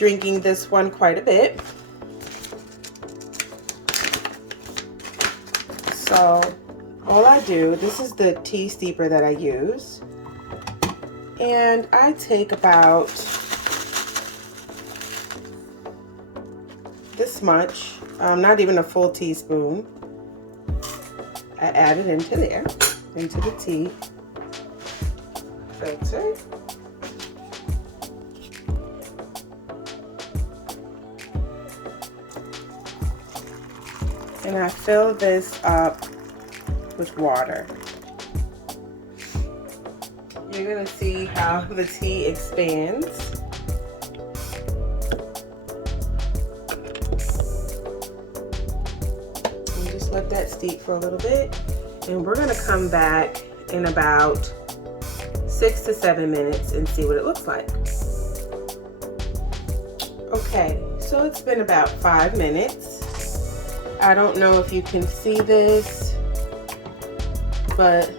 drinking this one quite a bit. So all I do, this is the tea steeper that I use, and I take about this much, not even a full teaspoon. I add it into there, into the tea filter. And I fill this up with water. You're gonna see how the tea expands. And just let that steep for a little bit. And we're gonna come back in about 6 to 7 minutes and see what it looks like. Okay, so it's been about 5 minutes. I don't know if you can see this, but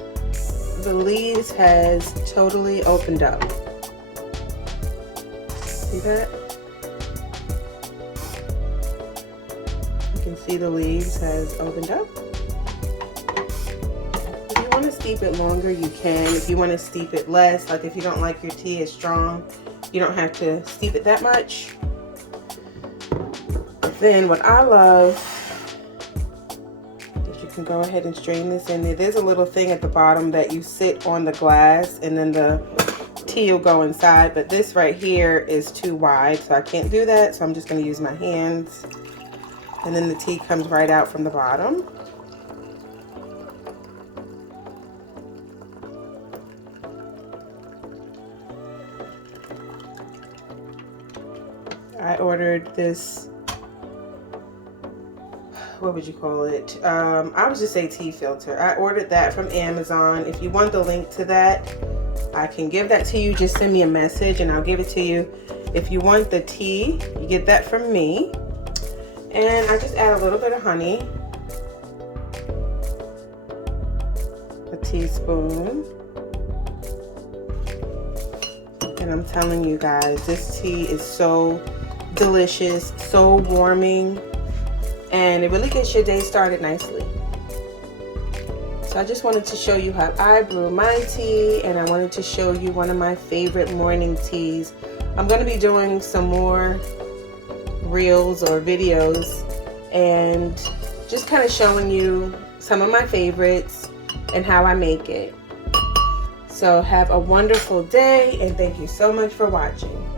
the leaves has totally opened up. See that? You can see the leaves has opened up. If you want to steep it longer, you can. If you want to steep it less, like if you don't like your tea as strong, you don't have to steep it that much. Then what I love, you can go ahead and strain this in there. There's a little thing at the bottom that you sit on the glass and then the tea will go inside, but this right here is too wide, so I can't do that, so I'm just going to use my hands, and then the tea comes right out from the bottom. I ordered this, what would you call it? I would just say tea filter. I ordered that from Amazon. If you want the link to that, I can give that to you. Just send me a message and I'll give it to you. If you want the tea, you get that from me. And I just add a little bit of honey. A teaspoon. And I'm telling you guys, this tea is so delicious, so warming. And it really gets your day started nicely. So I just wanted to show you how I brew my tea, and I wanted to show you one of my favorite morning teas. I'm going to be doing some more reels or videos and just kind of showing you some of my favorites and how I make it. So have a wonderful day, and thank you so much for watching.